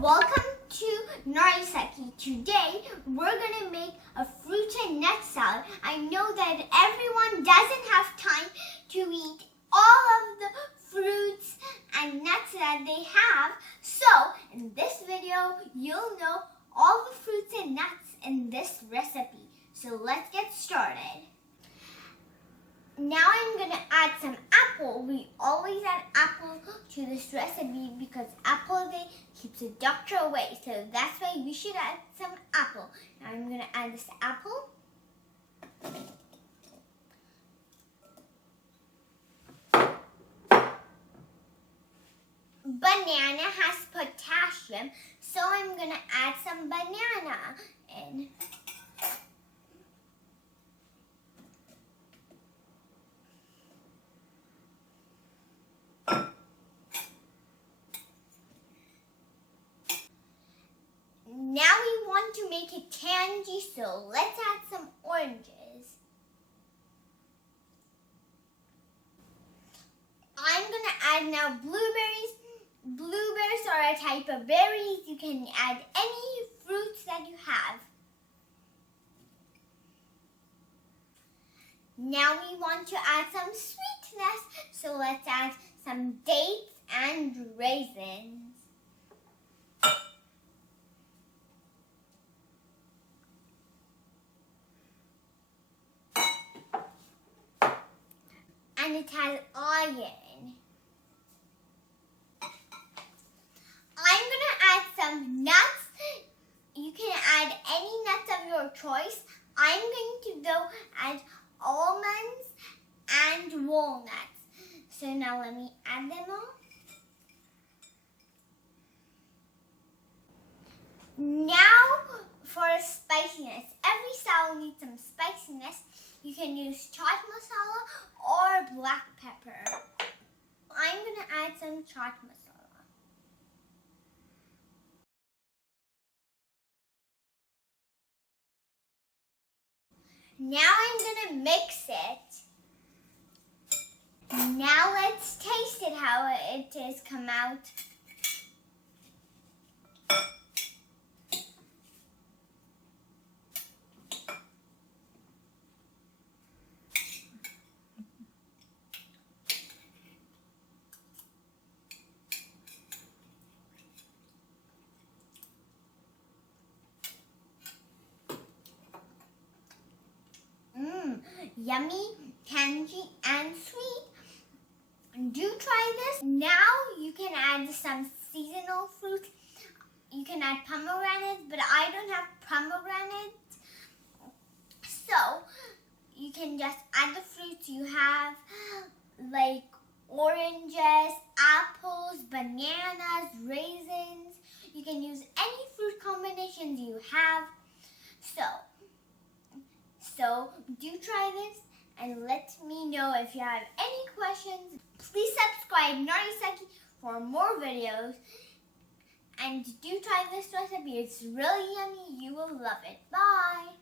Welcome to Narisaki. Today we're gonna make a fruit and nut salad. I know that everyone doesn't have time to eat all of the fruits and nuts that they have. So in this video, you'll know all the fruits and nuts in this recipe. So let's get started. Now I'm gonna add some apple. We always add apple to this recipe because apple day keeps the doctor away. So that's why we should add some apple. Now I'm gonna add this apple. Banana has potassium, so I'm gonna add some banana in. Now we want to make it tangy, so let's add some oranges. I'm gonna add now blueberries. Blueberries are a type of berries. You can add any fruits that you have. Now we want to add some sweetness, so let's add some dates and raisins. And it has iron. I'm gonna add some nuts. You can add any nuts of your choice. I'm going to go add almonds and walnuts. So now let me add them all. Now for spiciness. Every salad needs some spiciness. You can use chaat masala or black pepper. I'm gonna add some chaat masala. Now I'm gonna mix it. Now let's taste it, how it has come out. Yummy, tangy, and sweet. Do try this. Now you can add some seasonal fruit. You can add pomegranates, but I don't have pomegranates. So you can just add the fruits you have, like oranges, apples, bananas, raisins. You can use any fruit combinations you have. So do try this and let me know if you have any questions. Please subscribe Narisaki for more videos. And do try this recipe. It's really yummy. You will love it. Bye.